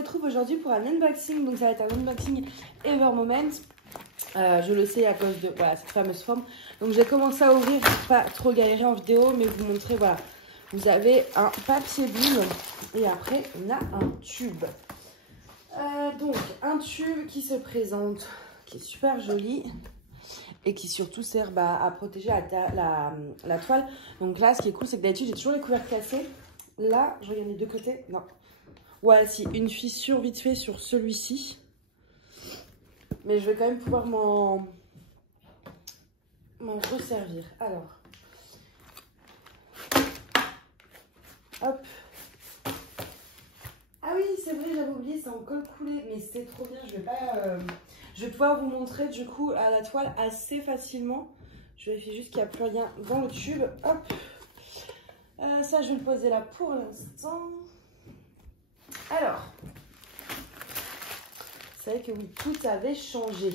retrouve aujourd'hui pour un unboxing. Donc ça va être un unboxing Ever Moment. Je le sais à cause de voilà, cette fameuse forme. Donc j'ai commencé à ouvrir pour pas trop galérer en vidéo, mais vous montrer, voilà. Vous avez un papier bulle et après on a un tube. Donc un tube qui se présente, qui est super joli et qui surtout sert à protéger la toile. Donc là ce qui est cool c'est que d'habitude j'ai toujours les couvercles cassés. Là je regarde les deux côtés, non. Ouais, si, une fissure vite fait sur celui-ci. Mais je vais quand même pouvoir m'en resservir. Alors. Hop. Ah oui, c'est vrai, j'avais oublié, c'est en colle coulé. Mais c'est trop bien, je vais pouvoir vous montrer du coup à la toile assez facilement. Je vérifie juste qu'il n'y a plus rien dans le tube. Hop. Ça, je vais le poser là pour l'instant. Alors. Vous savez que oui, tout avait changé.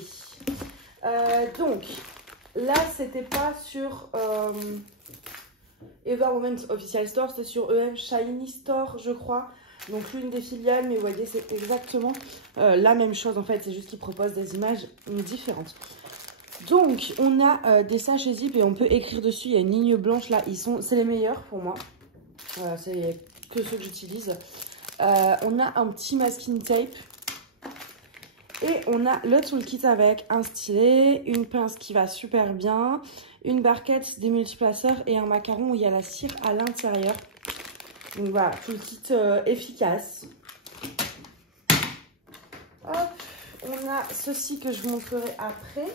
Donc, là, c'était pas sur Ever Moment Official Store, c'était sur EM Shiny Store, je crois. Donc, l'une des filiales, mais vous voyez, c'est exactement la même chose, en fait. C'est juste qu'ils proposent des images différentes. Donc, on a des sachets zip et on peut écrire dessus. Il y a une ligne blanche, là. C'est les meilleurs pour moi. C'est que ceux que j'utilise. On a un petit masking tape. Et on a le toolkit avec un stylet, une pince qui va super bien, une barquette, des multiplaceurs et un macaron où il y a la cire à l'intérieur. Donc voilà, toolkit efficace. Hop, on a ceci que je vous montrerai après.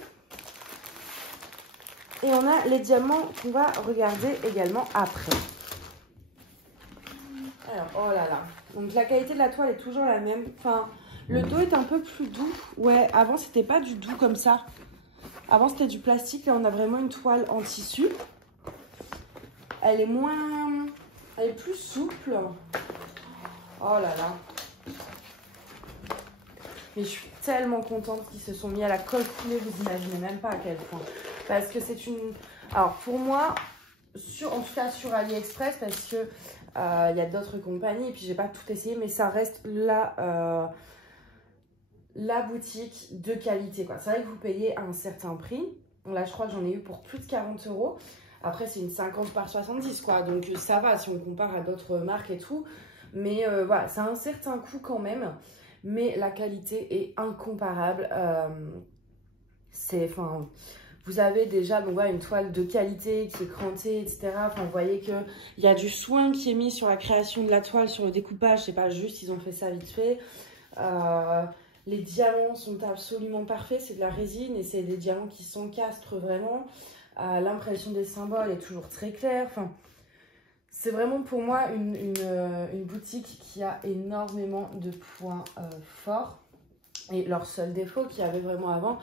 Et on a les diamants qu'on va regarder également après. Alors, oh là là. Donc la qualité de la toile est toujours la même. Enfin... Le dos est un peu plus doux. Ouais, avant, c'était pas du doux comme ça. Avant, c'était du plastique. Là, on a vraiment une toile en tissu. Elle est moins... Elle est plus souple. Oh là là. Mais je suis tellement contente qu'ils se sont mis à la colle coulée. Vous imaginez même pas à quel point. Parce que c'est une... Alors, pour moi, en tout cas sur AliExpress, parce que il y a d'autres compagnies. Et puis, j'ai pas tout essayé. Mais ça reste là... la boutique de qualité, quoi. C'est vrai que vous payez un certain prix. Là, je crois que j'en ai eu pour plus de 40 €. Après, c'est une 50 par 70, quoi. Donc, ça va si on compare à d'autres marques et tout. Mais voilà, ça a un certain coût quand même. Mais la qualité est incomparable. Enfin, vous avez déjà donc, voilà, une toile de qualité qui est crantée, etc. Enfin, vous voyez qu'il y a du soin qui est mis sur la création de la toile, sur le découpage. C'est pas juste, ils ont fait ça vite fait. Les diamants sont absolument parfaits, c'est de la résine et c'est des diamants qui s'encastrent vraiment. L'impression des symboles est toujours très claire. Enfin, c'est vraiment pour moi une boutique qui a énormément de points forts. Et leur seul défaut qu'il y avait vraiment avant,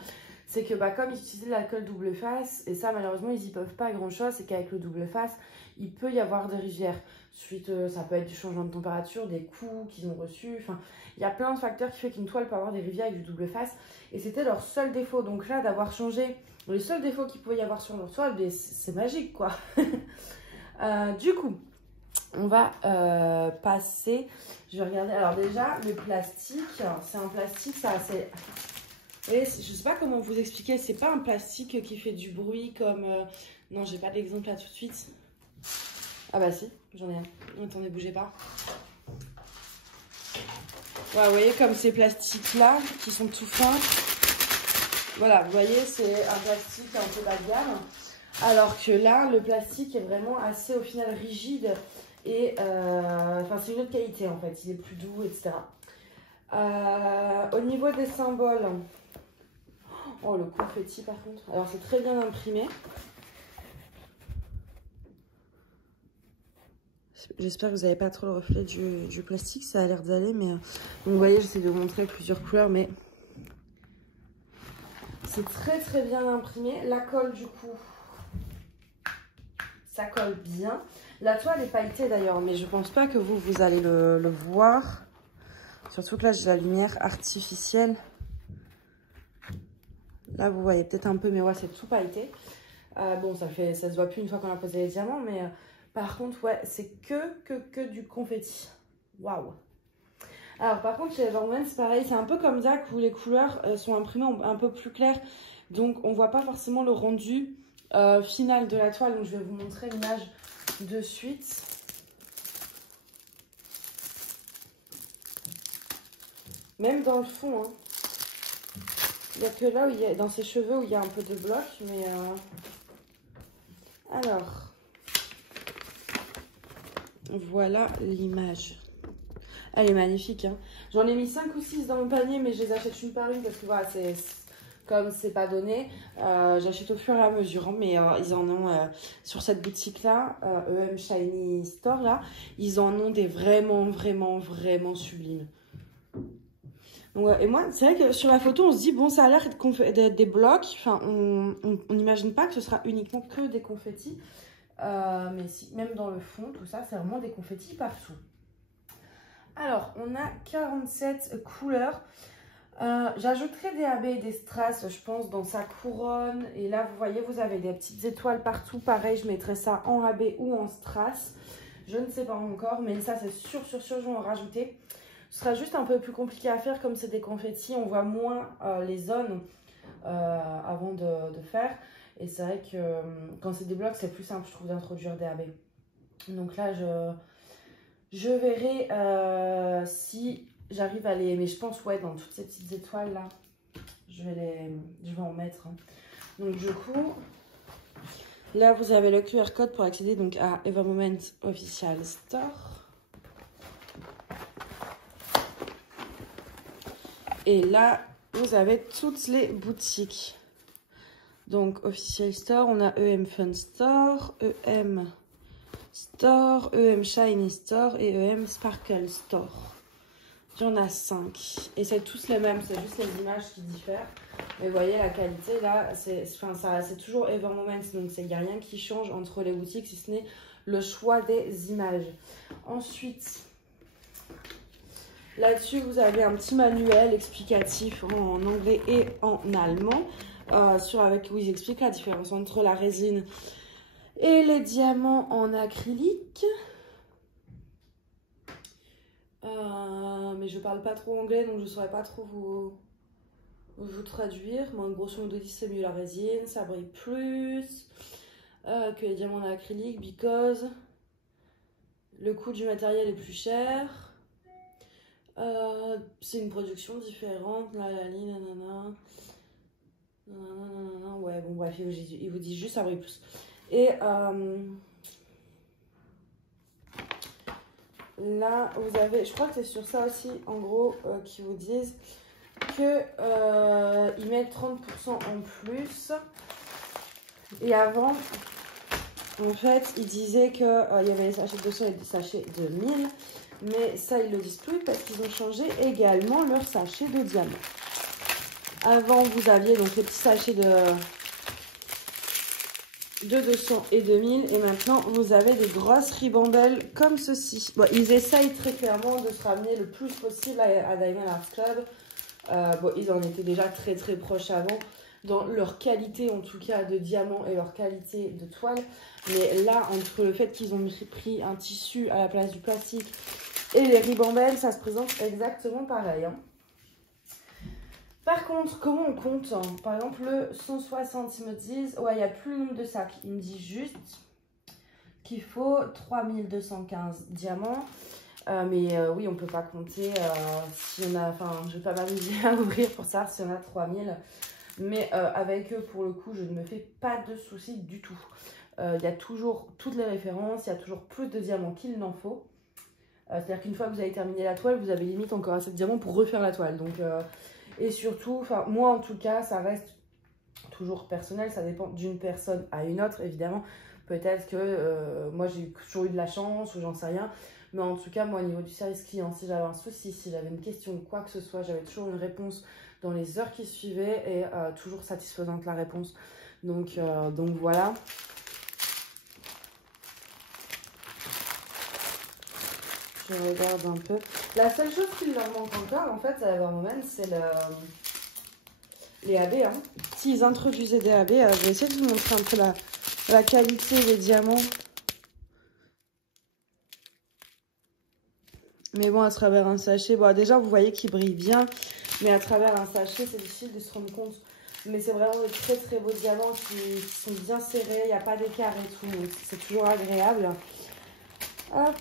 c'est que comme ils utilisaient la colle double face, et ça malheureusement ils n'y peuvent pas grand chose, c'est qu'avec le double face, il peut y avoir des rivières. Suite, ça peut être du changement de température, des coups qu'ils ont reçus, enfin, il y a plein de facteurs qui font qu'une toile peut avoir des rivières avec du double face. Et c'était leur seul défaut. Donc là, d'avoir changé les seuls défauts qu'il pouvait y avoir sur leur toile, c'est magique, quoi. Du coup, on va passer. Je vais regarder. Alors déjà, le plastique, c'est un plastique, ça assez... Et je sais pas comment vous expliquer, c'est pas un plastique qui fait du bruit comme... Non, j'ai pas d'exemple là tout de suite. Ah bah si, j'en ai un. Attendez, bougez pas. Ouais, vous voyez comme ces plastiques là qui sont tout fins. Voilà, vous voyez, c'est un plastique un peu bas de gamme. Alors que là, le plastique est vraiment assez au final rigide. Et enfin, c'est une autre qualité en fait. Il est plus doux, etc. Au niveau des symboles. Oh, le confetti par contre. Alors, c'est très bien imprimé. J'espère que vous n'avez pas trop le reflet du plastique. Ça a l'air d'aller, mais... Donc, vous voyez, j'essaie de vous montrer plusieurs couleurs, mais... C'est très, très bien imprimé. La colle, du coup, ça colle bien. La toile est pailletée, d'ailleurs, mais je pense pas que vous allez le voir. Surtout que là, j'ai la lumière artificielle. Là, vous voyez peut-être un peu, mais ouais, c'est tout pailleté. Bon, ça se voit plus une fois qu'on a posé les diamants, mais... Par contre, ouais, c'est que du confetti. Waouh! Alors par contre chez Everwoman c'est pareil, c'est un peu comme Zach où les couleurs sont imprimées un peu plus claires. Donc on voit pas forcément le rendu final de la toile. Donc je vais vous montrer l'image de suite. Même dans le fond, hein. Il n'y a que là où il y a, dans ses cheveux où il y a un peu de bloc, mais alors voilà l'image. Elle est magnifique, hein. J'en ai mis 5 ou 6 dans mon panier, mais je les achète une par une parce que voilà, comme c'est pas donné, j'achète au fur et à mesure, hein, mais ils en ont sur cette boutique là, EM Shiny Store là, ils en ont des vraiment sublimes. Donc, et moi c'est vrai que sur la photo on se dit bon ça a l'air d'être des blocs, enfin on n'imagine pas que ce sera uniquement que des confettis, mais si, même dans le fond tout ça c'est vraiment des confettis partout. Alors on a 47 couleurs. J'ajouterai des AB et des strass, je pense, dans sa couronne. Et là, vous voyez, vous avez des petites étoiles partout. Pareil, je mettrai ça en AB ou en strass. Je ne sais pas encore, mais ça, c'est sûr, je vais en rajouter. Ce sera juste un peu plus compliqué à faire, comme c'est des confettis. On voit moins les zones avant de faire. Et c'est vrai que quand c'est des blocs, c'est plus simple, je trouve, d'introduire des AB. Donc là, je verrai si... J'arrive à les... Mais je pense, ouais, dans toutes ces petites étoiles, là, je vais en mettre. Hein. Donc, du coup, là, vous avez le QR code pour accéder donc à Everwoman Official Store. Et là, vous avez toutes les boutiques. Donc, Official Store, on a EM Fun Store, EM Store, EM Shiny Store et EM Sparkle Store. Il y en a 5 et c'est tous les mêmes, c'est juste les images qui diffèrent. Mais vous voyez la qualité là, c'est toujours Everwoman, donc il n'y a rien qui change entre les boutiques si ce n'est le choix des images. Ensuite, là-dessus vous avez un petit manuel explicatif en anglais et en allemand où ils expliquent la différence entre la résine et les diamants en acrylique. Mais je parle pas trop anglais donc je saurais pas trop vous traduire. Mais grosso modo c'est mieux la résine, ça brille plus que les diamants en acrylique because le coût du matériel est plus cher, c'est une production différente, nanana. Ouais bon bref il vous dit juste ça brille plus. Et là, vous avez, je crois que c'est sur ça aussi, en gros, qui vous disent que ils mettent 30% en plus. Et avant, en fait, ils disaient qu'il y avait les sachets de 200 et des sachets de 1000. Mais ça, ils le disent plus parce qu'ils ont changé également leur sachet de diamants. Avant, vous aviez donc les petits sachets de 200 et 2000 et maintenant vous avez des grosses ribambelles comme ceci. Bon, ils essayent très clairement de se ramener le plus possible à Diamond Art Club. Bon, ils en étaient déjà très proches avant dans leur qualité en tout cas de diamant et leur qualité de toile. Mais là, entre le fait qu'ils ont pris un tissu à la place du plastique et les ribambelles, ça se présente exactement pareil. Hein. Par contre, comment on compte? Par exemple, le 160, ils me disent... Ouais, il n'y a plus le nombre de sacs. Ils me disent juste qu'il faut 3215 diamants. Mais oui, on ne peut pas compter s'il y en a... Enfin, je ne vais pas m'amuser à ouvrir pour savoir s'il y en a 3000. Mais avec eux, pour le coup, je ne me fais pas de soucis du tout. Il y a toujours toutes les références. Il y a toujours plus de diamants qu'il n'en faut. C'est-à-dire qu'une fois que vous avez terminé la toile, vous avez limite encore assez de diamants pour refaire la toile. Donc... Et surtout, enfin moi en tout cas, ça reste toujours personnel, ça dépend d'une personne à une autre évidemment. Peut-être que moi j'ai toujours eu de la chance ou j'en sais rien. Mais en tout cas, moi au niveau du service client, si j'avais un souci, si j'avais une question ou quoi que ce soit, j'avais toujours une réponse dans les heures qui suivaient et toujours satisfaisante la réponse. Donc voilà. Je regarde un peu. La seule chose qui leur manque encore, en fait, à Everwoman, c'est les AB. Hein. S'ils introduisaient des AB, je vais essayer de vous montrer un peu la qualité des diamants. Mais bon, à travers un sachet, bon, déjà, vous voyez qu'il brille bien. Mais à travers un sachet, c'est difficile de se rendre compte. Mais c'est vraiment de très très beaux diamants qui sont bien serrés. Il n'y a pas d'écart et tout. C'est toujours agréable. Hop.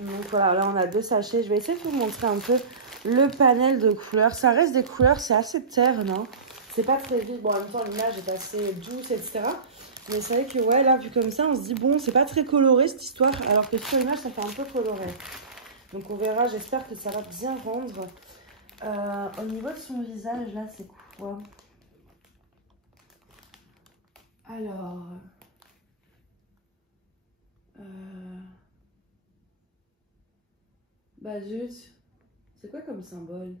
Donc voilà, là on a 2 sachets. Je vais essayer de vous montrer un peu le panel de couleurs. Ça reste des couleurs, c'est assez terne, hein. C'est pas très vite. Bon, en même temps, l'image est assez douce, etc. Mais c'est vrai que, ouais, là, vu comme ça, on se dit, bon, c'est pas très coloré cette histoire. Alors que sur l'image, ça fait un peu coloré. Donc on verra, j'espère que ça va bien rendre. Au niveau de son visage, là, c'est quoi? Alors... Bah zut, c'est quoi comme symbole?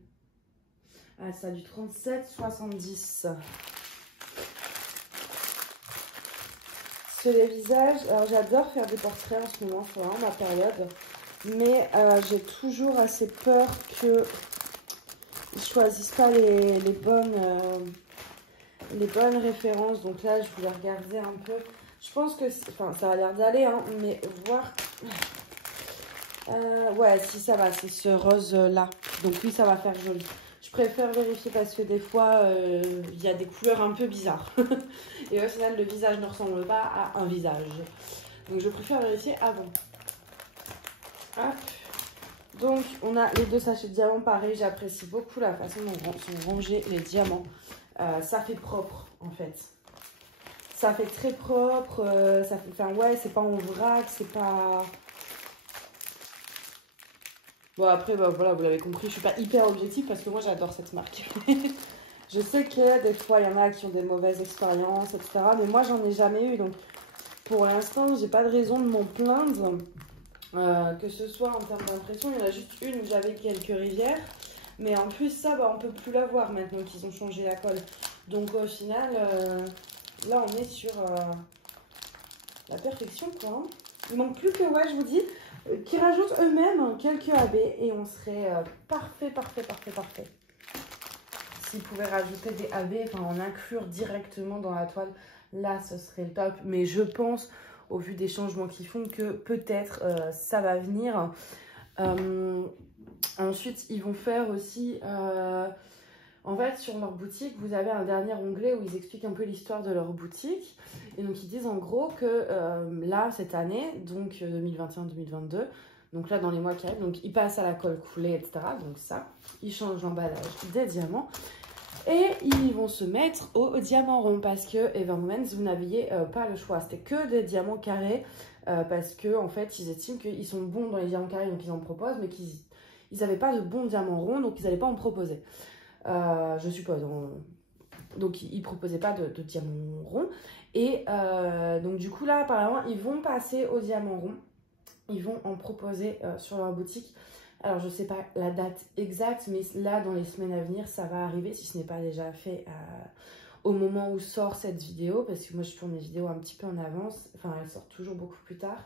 Ah, ça a du 37,70. Sur les visages, alors j'adore faire des portraits en ce moment, c'est vraiment ma période. Mais j'ai toujours assez peur qu'ils ne choisissent pas les bonnes références. Donc là, je voulais regarder un peu. Je pense que, enfin, ça a l'air d'aller, hein, mais voir... ouais, si ça va, c'est ce rose-là. Donc oui, ça va faire joli. Je préfère vérifier parce que des fois, il y a des couleurs un peu bizarres. Et au final, le visage ne ressemble pas à un visage. Donc je préfère vérifier avant. Hop. Donc on a les 2 sachets de diamants. Pareil, j'apprécie beaucoup la façon dont sont rangés les diamants. Ça fait propre, en fait. Ça fait très propre. Ça fait, enfin, ouais, c'est pas en vrac, c'est pas... Bon, après, bah, voilà, vous l'avez compris, je suis pas hyper objective parce que moi, j'adore cette marque. Je sais que des fois, il y en a qui ont des mauvaises expériences, etc. Mais moi, j'en ai jamais eu. Donc, pour l'instant, j'ai pas de raison de m'en plaindre. Que ce soit en termes d'impression, il y en a juste une où j'avais quelques rivières. Mais en plus, ça, bah, on peut plus la voir maintenant qu'ils ont changé la colle. Donc, au final, là, on est sur la perfection, quoi. Hein. Il manque plus que, ouais, je vous dis... qui rajoutent eux-mêmes quelques AB et on serait parfait. S'ils pouvaient rajouter des AB, enfin en inclure directement dans la toile, là ce serait le top. Mais je pense, au vu des changements qu'ils font, que peut-être ça va venir. Ensuite, ils vont faire aussi... en fait, sur leur boutique, vous avez un dernier onglet où ils expliquent un peu l'histoire de leur boutique. Et donc, ils disent en gros que là, cette année, donc 2021-2022, donc là, dans les mois qui arrivent, donc ils passent à la colle coulée, etc. Donc ça, ils changent l'emballage des diamants. Et ils vont se mettre au diamant rond parce que Evermoments, vous n'aviez pas le choix. C'était que des diamants carrés parce que en fait, ils estiment qu'ils sont bons dans les diamants carrés, donc ils en proposent, mais qu'ils n'avaient pas de bons diamants ronds, donc ils n'allaient pas en proposer. Je suppose. Donc, ils ne proposaient pas de diamant rond. Et donc, du coup, là, apparemment, ils vont passer au diamant rond. Ils vont en proposer sur leur boutique. Alors, je ne sais pas la date exacte, mais là, dans les semaines à venir, ça va arriver, si ce n'est pas déjà fait au moment où sort cette vidéo. Parce que moi, je tourne les vidéos un petit peu en avance. Enfin, elles sortent toujours beaucoup plus tard.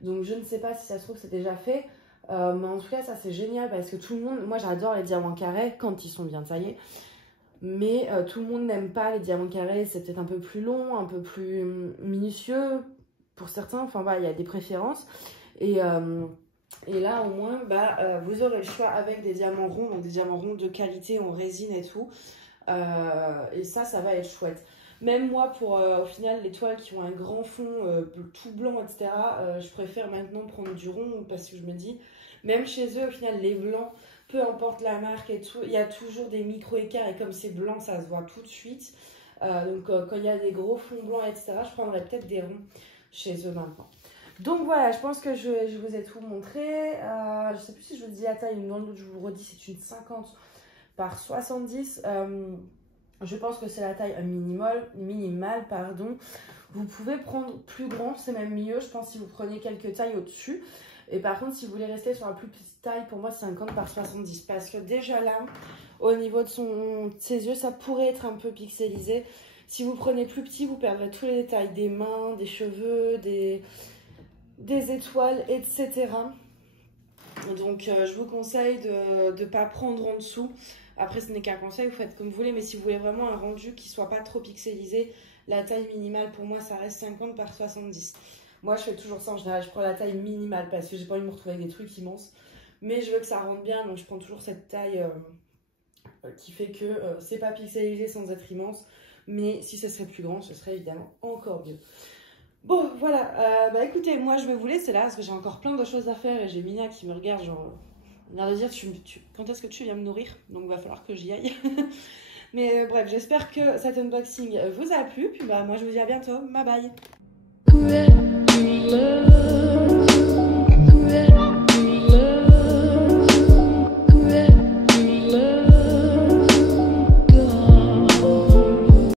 Donc, je ne sais pas si ça se trouve, c'est déjà fait. Mais en tout cas, ça c'est génial parce que tout le monde, moi j'adore les diamants carrés quand ils sont bien taillés, mais tout le monde n'aime pas les diamants carrés, c'est peut-être un peu plus long, un peu plus minutieux pour certains, enfin voilà, il y a des préférences. Et là au moins, bah, vous aurez le choix avec des diamants ronds, donc des diamants ronds de qualité en résine et tout, et ça va être chouette. Même moi, pour au final, les toiles qui ont un grand fond tout blanc, etc., je préfère maintenant prendre du rond parce que je me dis, même chez eux, au final, les blancs, peu importe la marque et tout, il y a toujours des micro-écarts et comme c'est blanc, ça se voit tout de suite. Donc, quand il y a des gros fonds blancs, etc., je prendrais peut-être des ronds chez eux maintenant. Donc voilà, je pense que je vous ai tout montré. Je ne sais plus si je vous dis la taille, une autre, je vous redis, c'est une 50 par 70. Je pense que c'est la taille minimale, pardon. Vous pouvez prendre plus grand, c'est même mieux. Je pense si vous prenez quelques tailles au-dessus. Et par contre, si vous voulez rester sur la plus petite taille, pour moi, 50 par 70. Parce que déjà là, au niveau de ses yeux, ça pourrait être un peu pixelisé. Si vous prenez plus petit, vous perdrez tous les détails des mains, des cheveux, des étoiles, etc. Donc, je vous conseille de ne pas prendre en dessous. Après, ce n'est qu'un conseil, vous faites comme vous voulez. Mais si vous voulez vraiment un rendu qui ne soit pas trop pixelisé, la taille minimale, pour moi, ça reste 50 par 70. Moi, je fais toujours ça en général. Je prends la taille minimale parce que j'ai pas envie de me retrouver avec des trucs immenses. Mais je veux que ça rentre bien, donc je prends toujours cette taille qui fait que c'est pas pixelisé sans être immense. Mais si ce serait plus grand, ce serait évidemment encore mieux. Bon, voilà. Bah écoutez, moi je vais vous laisser là parce que j'ai encore plein de choses à faire et j'ai Mina qui me regarde, genre, l'air de dire quand est-ce que tu viens me nourrir? Donc il va falloir que j'y aille. Mais bref, j'espère que cet unboxing vous a plu. Puis bah, moi je vous dis à bientôt. Bye bye.